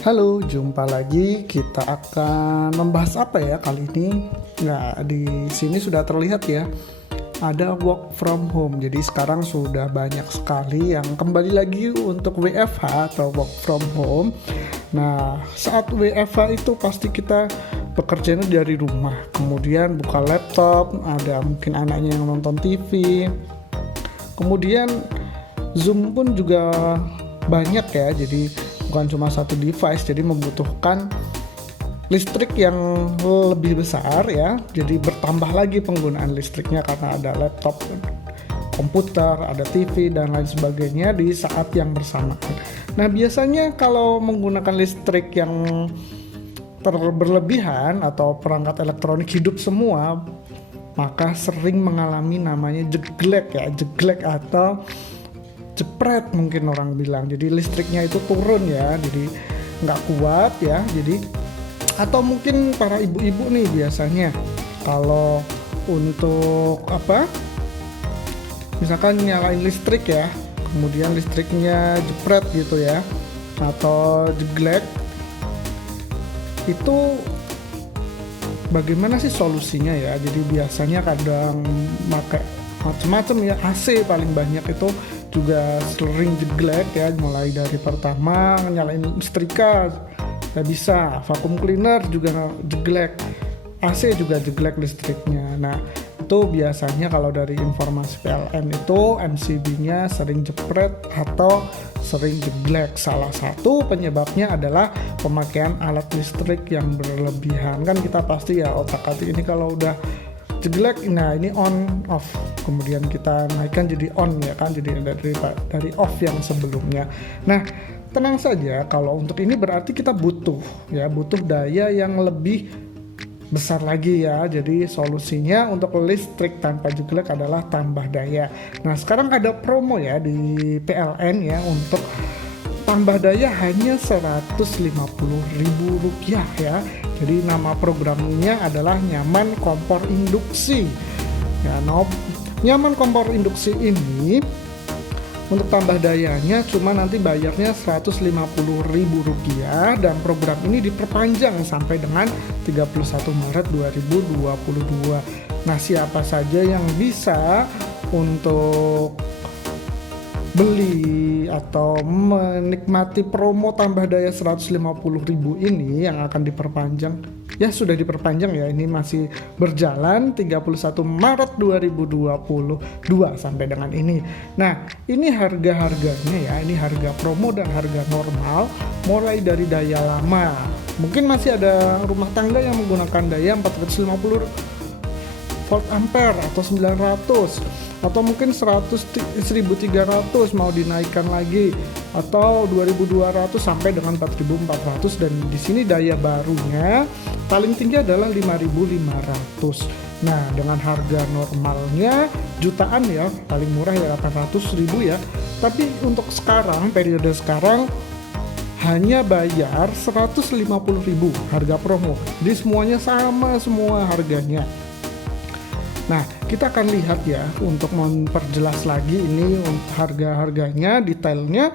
Halo, jumpa lagi. Kita akan membahas apa ya kali ini? Nah, di sini sudah terlihat ya, ada work from home. Jadi sekarang sudah banyak sekali yang kembali lagi untuk WFH atau work from home. Nah, saat WFH itu pasti kita bekerjanya dari rumah. Kemudian buka laptop, ada mungkin anaknya yang nonton TV. Kemudian Zoom pun juga banyak ya, jadi bukan cuma satu device, jadi membutuhkan listrik yang lebih besar ya. Jadi bertambah lagi penggunaan listriknya karena ada laptop, komputer, ada TV dan lain sebagainya di saat yang bersamaan. Nah, biasanya kalau menggunakan listrik yang berlebihan atau perangkat elektronik hidup semua, maka sering mengalami namanya jeglek atau jepret mungkin orang bilang. Jadi listriknya itu turun ya, jadi nggak kuat ya. Jadi atau mungkin para ibu-ibu nih biasanya kalau untuk misalkan nyalain listrik ya, kemudian listriknya jepret gitu ya atau jeglek, itu bagaimana sih solusinya ya? Jadi biasanya kadang pakai macam-macam ya, AC paling banyak itu juga sering jeglek ya, mulai dari pertama nyalain setrika nggak bisa, vacuum cleaner juga jeglek, AC juga jeglek listriknya. Nah, itu biasanya kalau dari informasi PLN itu MCB-nya sering jepret atau sering jeglek. Salah satu penyebabnya adalah pemakaian alat listrik yang berlebihan. Kan kita pasti ya otak-atik ini kalau udah jeglek, nah ini on off, kemudian kita naikkan jadi on ya kan, jadi dari off yang sebelumnya. Nah, tenang saja, kalau untuk ini berarti kita butuh daya yang lebih besar lagi ya. Jadi solusinya untuk listrik tanpa jeglek adalah tambah daya. Nah, sekarang ada promo ya di PLN ya, untuk tambah daya hanya Rp150.000 ya. Jadi nama programnya adalah Nyaman Kompor Induksi. Ya, Nyaman Kompor Induksi ini untuk tambah dayanya cuma nanti bayarnya Rp150.000 dan program ini diperpanjang sampai dengan 31 Maret 2022. Nah, siapa saja yang bisa untuk beli atau menikmati promo tambah daya 150.000 ini yang akan diperpanjang, ya sudah diperpanjang ya, ini masih berjalan 31 Maret 2022 sampai dengan ini. Nah, ini harga-harganya ya, ini harga promo dan harga normal mulai dari daya lama. Mungkin masih ada rumah tangga yang menggunakan daya 450 volt ampere atau 900 atau mungkin 1.300 mau dinaikkan lagi, atau 2.200 sampai dengan 4.400, dan di sini daya barunya paling tinggi adalah 5.500. Nah, dengan harga normalnya jutaan ya, paling murah ya 800.000 ya. Tapi untuk sekarang, periode sekarang hanya bayar 150.000 harga promo. Jadi semuanya sama semua harganya. Nah, kita akan lihat ya untuk memperjelas lagi ini harga-harganya, detailnya.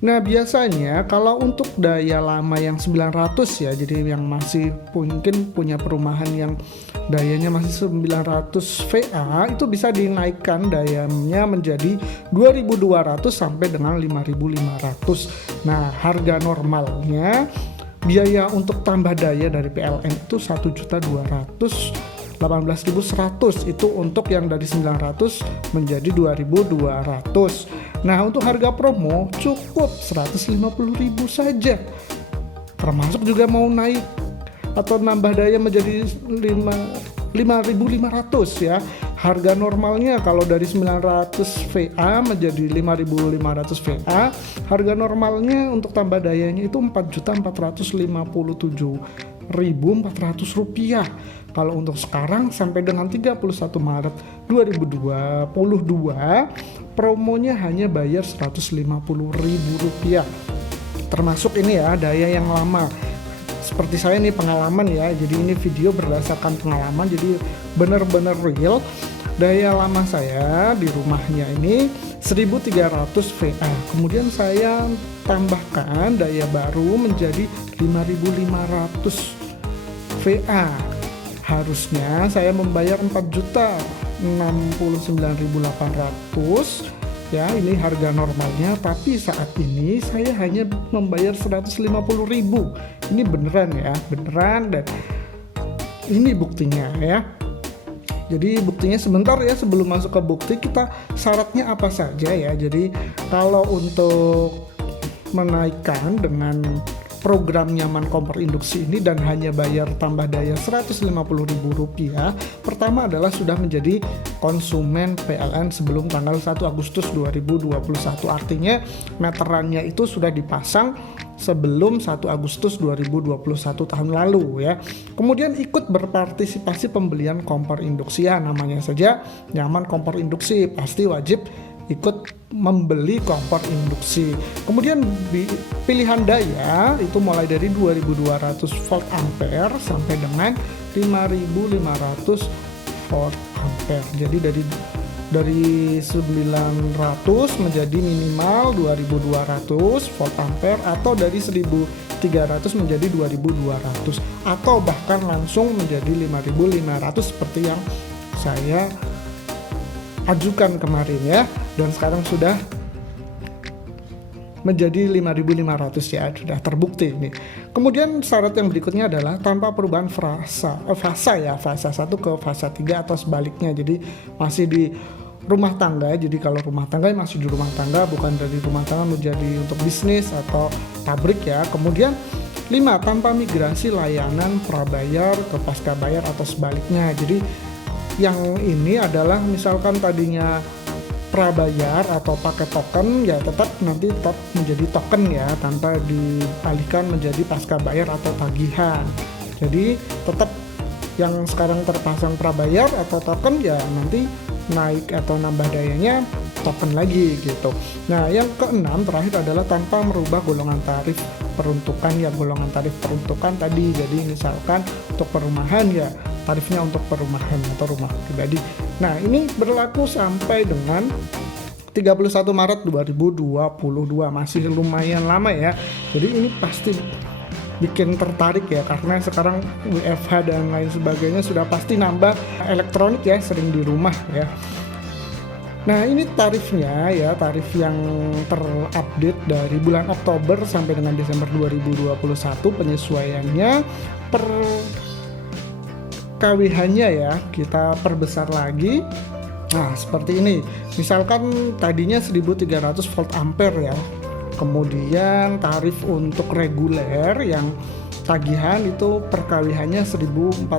Nah, biasanya kalau untuk daya lama yang 900 ya, jadi yang masih mungkin punya perumahan yang dayanya masih 900 VA, itu bisa dinaikkan dayanya menjadi 2.200 sampai dengan 5.500. Nah, harga normalnya biaya untuk tambah daya dari PLN itu 1.218.100, itu untuk yang dari 900 menjadi 2.200. Nah, untuk harga promo cukup 150.000 saja. Termasuk juga mau naik atau nambah daya menjadi 5.500 ya. Harga normalnya kalau dari 900 VA menjadi 5.500 VA, harga normalnya untuk tambah dayanya itu Rp4.457.400. Kalau untuk sekarang sampai dengan 31 Maret 2022, promonya hanya bayar Rp150.000. Termasuk ini ya, daya yang lama. Seperti saya nih pengalaman ya, jadi ini video berdasarkan pengalaman, jadi benar-benar real. daya lama saya di rumahnya ini 1300 VA. Kemudian saya tambahkan daya baru menjadi 5500 VA. Harusnya saya membayar 4.069.800 ya, ini harga normalnya, tapi saat ini saya hanya membayar 150.000. Ini beneran ya, beneran, dan ini buktinya ya. Jadi buktinya sebentar ya, sebelum masuk ke bukti kita syaratnya apa saja ya. Jadi kalau untuk menaikkan dengan program nyaman kompor induksi ini dan hanya bayar tambah daya Rp150.000, pertama adalah sudah menjadi konsumen PLN sebelum tanggal 1 Agustus 2021. Artinya meterannya itu sudah dipasang sebelum 1 Agustus 2021 tahun lalu ya. Kemudian ikut berpartisipasi pembelian kompor induksi ya, namanya saja nyaman kompor induksi, pasti wajib ikut membeli kompor induksi. Kemudian pilihan daya itu mulai dari 2200 volt ampere sampai dengan 5500 volt ampere. Jadi dari 900 menjadi minimal 2200 volt ampere, atau dari 1300 menjadi 2200, atau bahkan langsung menjadi 5500 seperti yang saya ajukan kemarin ya, dan sekarang sudah menjadi 5.500 ya, sudah terbukti ini. Kemudian syarat yang berikutnya adalah tanpa perubahan fasa ya, fasa 1 ke fasa 3 atau sebaliknya. Jadi masih di rumah tangga. Jadi kalau rumah tangga masih di rumah tangga, bukan dari rumah tangga menjadi untuk bisnis atau pabrik ya. Kemudian 5, tanpa migrasi layanan prabayar ke pasca bayar atau sebaliknya. Jadi yang ini adalah misalkan tadinya prabayar atau pakai token ya, tetap menjadi token ya, tanpa dialihkan menjadi pasca bayar atau tagihan. Jadi tetap yang sekarang terpasang prabayar atau token ya, nanti naik atau nambah dayanya token lagi gitu. Nah yang keenam terakhir adalah tanpa merubah golongan tarif peruntukan ya, golongan tarif peruntukan tadi. Jadi misalkan untuk perumahan ya, tarifnya untuk perumahan atau rumah pribadi. Nah ini berlaku sampai dengan 31 Maret 2022, masih lumayan lama ya. Jadi ini pasti bikin tertarik ya, karena sekarang WFH dan lain sebagainya sudah pasti nambah elektronik ya, sering di rumah ya. Nah ini tarifnya ya, tarif yang terupdate dari bulan Oktober sampai dengan Desember 2021, penyesuaiannya per KWH-nya ya, kita perbesar lagi. Nah seperti ini, misalkan tadinya 1300 volt ampere ya, kemudian tarif untuk reguler yang tagihan itu per KWH-nya 1440,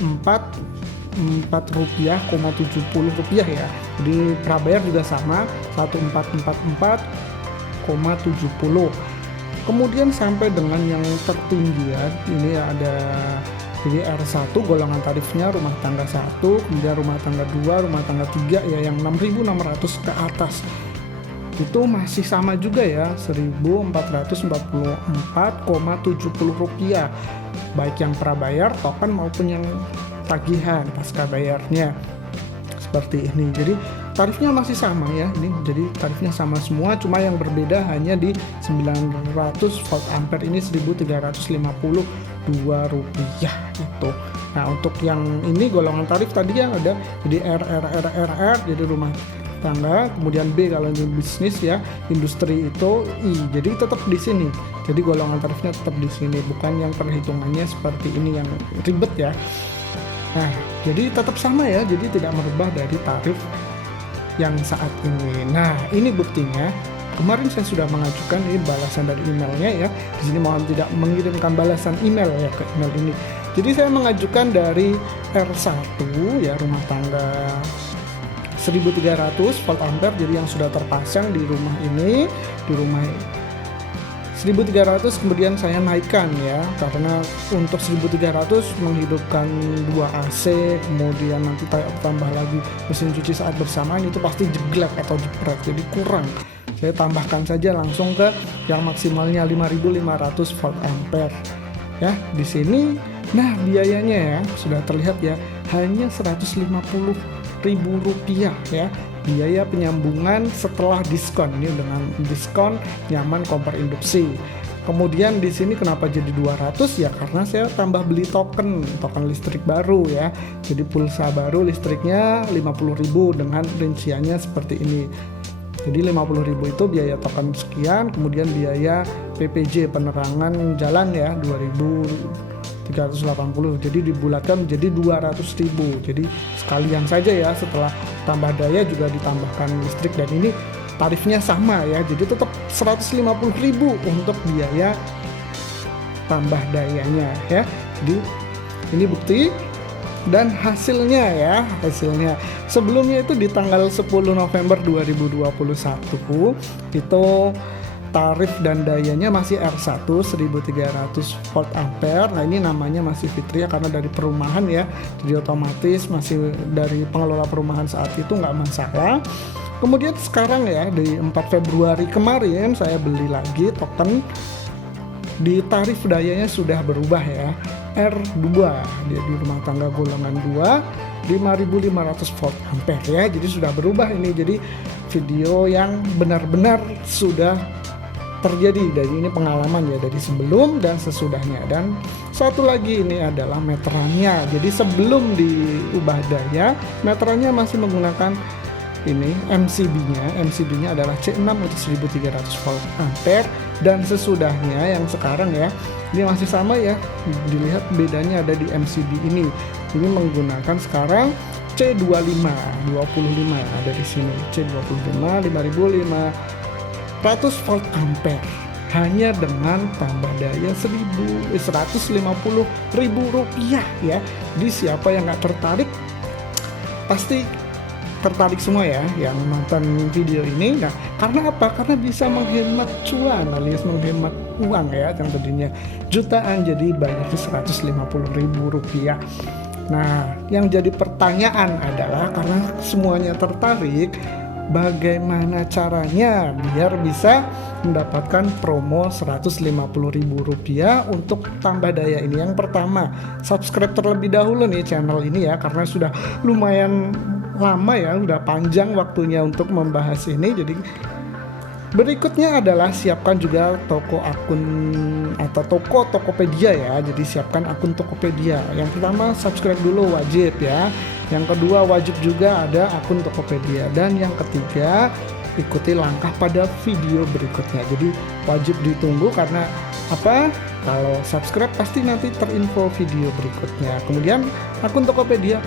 4,70 rupiah ya. Jadi prabayar juga sama 1444,70. Kemudian sampai dengan yang tertinggi ya, ini ada jadi R1 golongan tarifnya rumah tangga 1, kemudian rumah tangga 2, rumah tangga 3 ya, yang 6.600 ke atas itu masih sama juga ya, 1.444,70 rupiah, baik yang prabayar, token maupun yang tagihan pasca bayarnya seperti ini. Jadi tarifnya masih sama ya, ini jadi tarifnya sama semua, cuma yang berbeda hanya di 900 volt ampere ini 1.352 rupiah itu. Nah untuk yang ini golongan tarif tadi yang ada jadi RR jadi rumah tangga, kemudian B kalau ini bisnis ya, industri itu I. Jadi tetap di sini. Jadi golongan tarifnya tetap di sini, bukan yang perhitungannya seperti ini yang ribet ya. Nah, jadi tetap sama ya, jadi tidak merubah dari tarif yang saat ini. Nah, ini buktinya. Kemarin saya sudah mengajukan ini balasan dari emailnya ya. Di sini mohon tidak mengirimkan balasan email ya ke email ini. Jadi saya mengajukan dari R1 ya, rumah tangga 1300 volt ampere, jadi yang sudah terpasang di rumah ini, di rumah 1300, kemudian saya naikkan ya, karena untuk 1300 menghidupkan 2 AC, kemudian nanti tambah lagi mesin cuci saat bersamaan, itu pasti jeglek atau jepret, jadi kurang. Saya tambahkan saja langsung ke yang maksimalnya 5500 volt ampere ya di sini. Nah biayanya ya sudah terlihat ya, hanya Rp150.000 ya. Biaya penyambungan setelah diskon, ini dengan diskon nyaman kompor induksi. Kemudian di sini kenapa jadi 200 ya, karena saya tambah beli token listrik baru ya. Jadi pulsa baru listriknya 50.000 dengan rinciannya seperti ini. Jadi 50.000 itu biaya token sekian, kemudian biaya PPJ penerangan jalan ya 2.380. Jadi dibulatkan menjadi 200.000. Jadi sekalian saja ya, setelah tambah daya juga ditambahkan listrik, dan ini tarifnya sama ya. Jadi tetap 150.000 untuk biaya tambah dayanya ya. Jadi ini bukti dan hasilnya ya, sebelumnya itu di tanggal 10 November 2021 itu tarif dan dayanya masih R1 1300 volt ampere. Nah ini namanya masih Fitria karena dari perumahan ya, jadi otomatis masih dari pengelola perumahan saat itu nggak masalah. Kemudian sekarang ya di 4 Februari kemarin saya beli lagi token, di tarif dayanya sudah berubah ya, R2 dia di rumah tangga golongan 2 5500 volt ampere ya. Jadi sudah berubah ini, jadi video yang benar-benar sudah terjadi. Dari ini pengalaman ya dari sebelum dan sesudahnya. Dan satu lagi ini adalah meterannya. Jadi sebelum diubah daya, meterannya masih menggunakan ini MCB-nya adalah C6 untuk 1300 volt ampere, dan sesudahnya yang sekarang ya ini masih sama ya, dilihat bedanya ada di MCB ini menggunakan sekarang C25 ada di sini C25 5500 volt ampere hanya dengan tambah daya Rp150.000 ya. Jadi siapa yang nggak tertarik pasti tertarik semua ya yang nonton video ini. Nah karena apa? Karena bisa menghemat cuan alias menghemat uang ya, yang tadinya jutaan jadi bayarnya Rp150.000. Nah yang jadi pertanyaan adalah, karena semuanya tertarik, bagaimana caranya biar bisa mendapatkan promo Rp150.000 untuk tambah daya ini. Yang pertama, subscribe terlebih dahulu nih channel ini ya, karena sudah lumayan lama ya, udah panjang waktunya untuk membahas ini. Jadi berikutnya adalah siapkan juga toko akun atau toko Tokopedia ya. Jadi siapkan akun Tokopedia. Yang pertama subscribe dulu wajib ya. Yang kedua wajib juga ada akun Tokopedia. Dan yang ketiga ikuti langkah pada video berikutnya. Jadi wajib ditunggu, karena apa? Kalau subscribe pasti nanti terinfo video berikutnya. Kemudian akun Tokopedia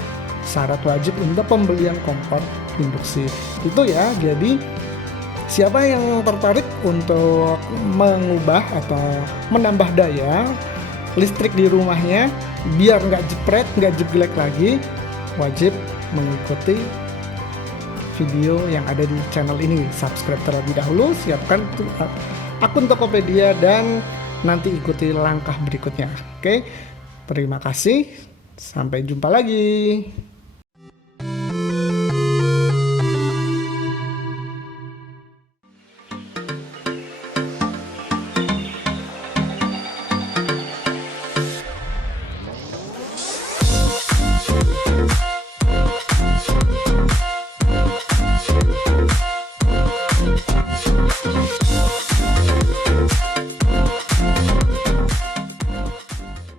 syarat wajib untuk pembelian kompor induksi itu ya. Jadi siapa yang tertarik untuk mengubah atau menambah daya listrik di rumahnya biar nggak jepret, nggak jeglek lagi, wajib mengikuti video yang ada di channel ini. Subscribe terlebih dahulu, siapkan akun Tokopedia, dan nanti ikuti langkah berikutnya. Oke, terima kasih, sampai jumpa lagi.